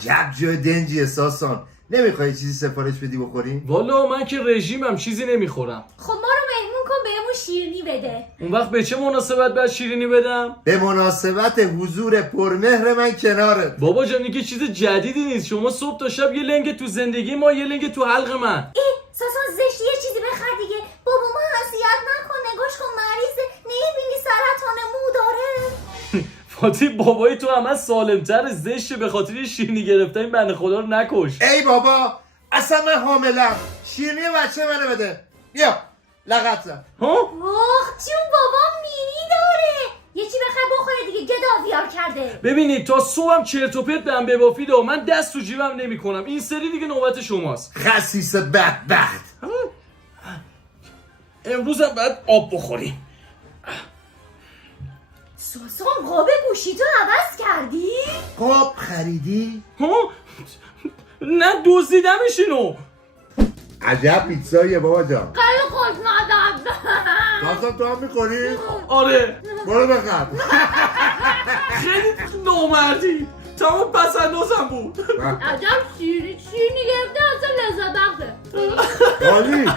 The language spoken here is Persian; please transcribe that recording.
عجب جای دنجیه ساسان. نمیخوای چیزی سفارش بدی بخوریم؟ والا من که رژیمم چیزی نمیخورم. خب ما رو مهمون کن بهمون شیرینی بده. اون وقت به چه مناسبت باید شیرینی بدم؟ به مناسبت حضور پرمهر من کنارت. بابا جان این که چیز جدیدی نیست. شما صبح تا شب یه لنگ تو زندگی ما، یه لنگ تو حلق من. ساسان زشتی یه چیزی بخر دیگه. بابا ما اذیت نکن، نگاش کن مریضه، نمیبینی سرطان مو داره. فاتی بابای تو همه سالمتر، زشته به خاطر یه شیرینی گرفتن این بنده خدا رو نکش. ای بابا اصلا من حاملم. شیرینی بچه منو بده. بیا لغت زن. ها؟ آخ جون بابا مینی داره. یه چی بخر بخوره دیگه، گداویار کرده. ببینید تا صبحم چرت و پرت بهم ببافید و من دست تو جیبم نمیکنم. این سری دیگه نوبت شماست. خسیس بدبخت. امروزم باید آب بخوریم. ساسان قاب گوشی تو عوض کردی؟ قاب خریدی؟ ها؟ نه دزدیدمش اینو. عجب پیتزاییه بابا جان. خیلی خوش مدد. ساسان تو هم میخوری؟ آره برو بخر. خیلی نامردی. تمام پس اندازم بود. عجب شیرینی گرفته اصلا لذت بخشه. عالی.